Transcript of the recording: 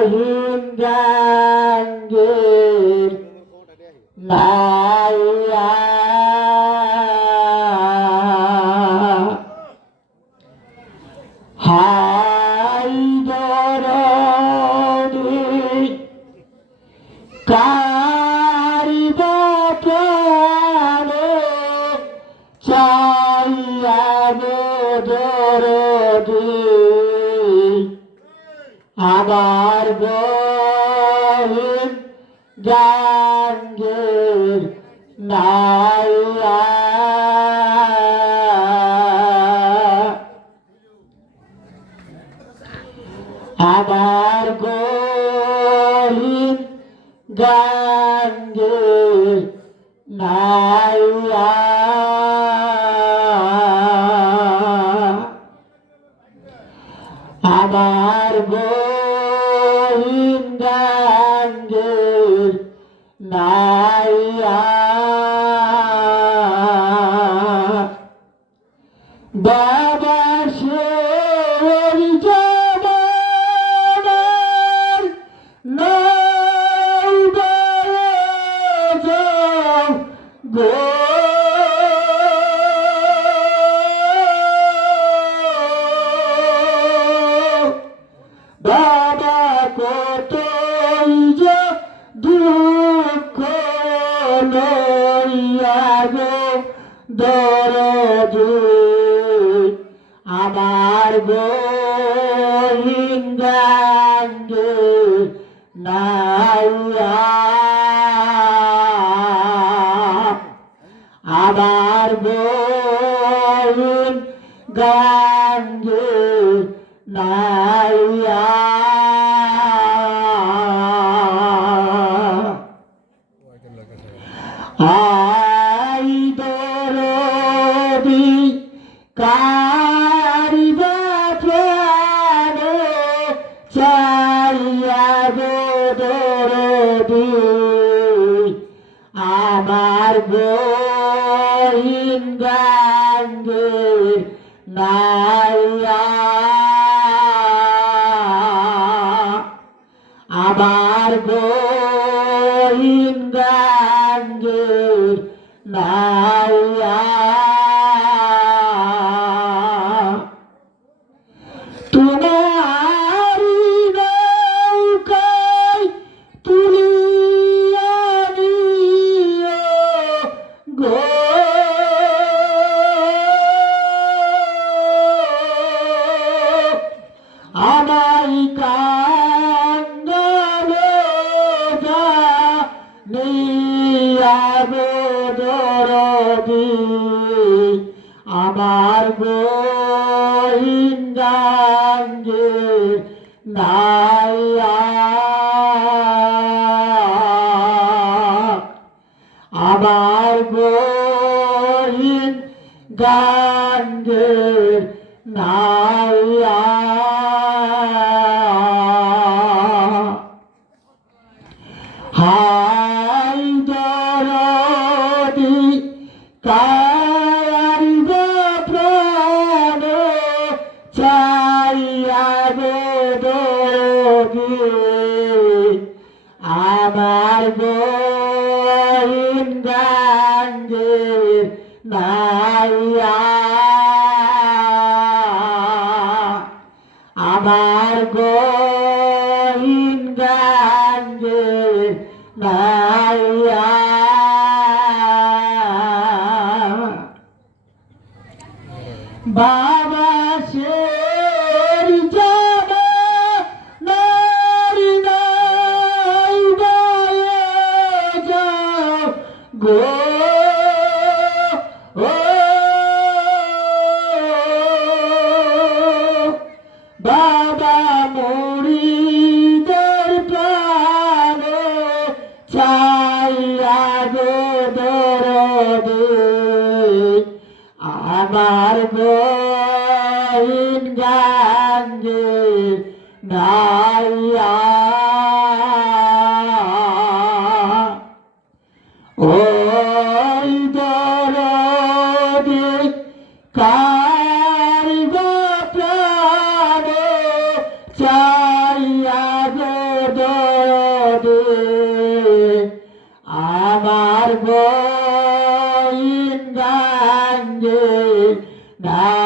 গোহিন গাঙ্গের Naiya high দরদি কারিবা প্রাণে চাইয়া গো দরদি আমার গোহিন গাঙ্গের নাইয়া আমার গোহিন গাঙ্গের নাইয়া আমার গোহিন গাঙ্গের নাইয়া বাবা শের জবানার নাই যাও গো বাবা কতই যে দুঃখ লইয়া গো দরদি আমার গোহিন গাঙ্গের নাইয়া আমার গোহিন গাঙ্গের নাইয়া আই দরদি কারিবা প্রাণে চাইয়া গো দরদি আমার গোহিন গাঙ্গের নাইয়া আমার গোহিন গাঙ্গের নাইয়া তোমারি নৌকায় তুলিয়া নিও গো আমায় কাঙ্গালে যা নিয়া গো দরদি আমার গোহিন গাঙ্গের নাইয়া আমার গোহিন গাঙ্গের নাইয়া হাই দরদি কারিবা প্রাণে চাইয়া গো দরদি আমার গোহিন গাঙ্গের নাইয়া আমার গোহিন গাঙ্গের নাইয়া বাবা শের জবানার নাই যাও গো বাবা মুরিদের প্রাণে চাইয়া গো দরদি আমার গোহিন গাঙ্গের নাইয়া ওই দরদি কারিবা প্রাণে চাইয়া গো না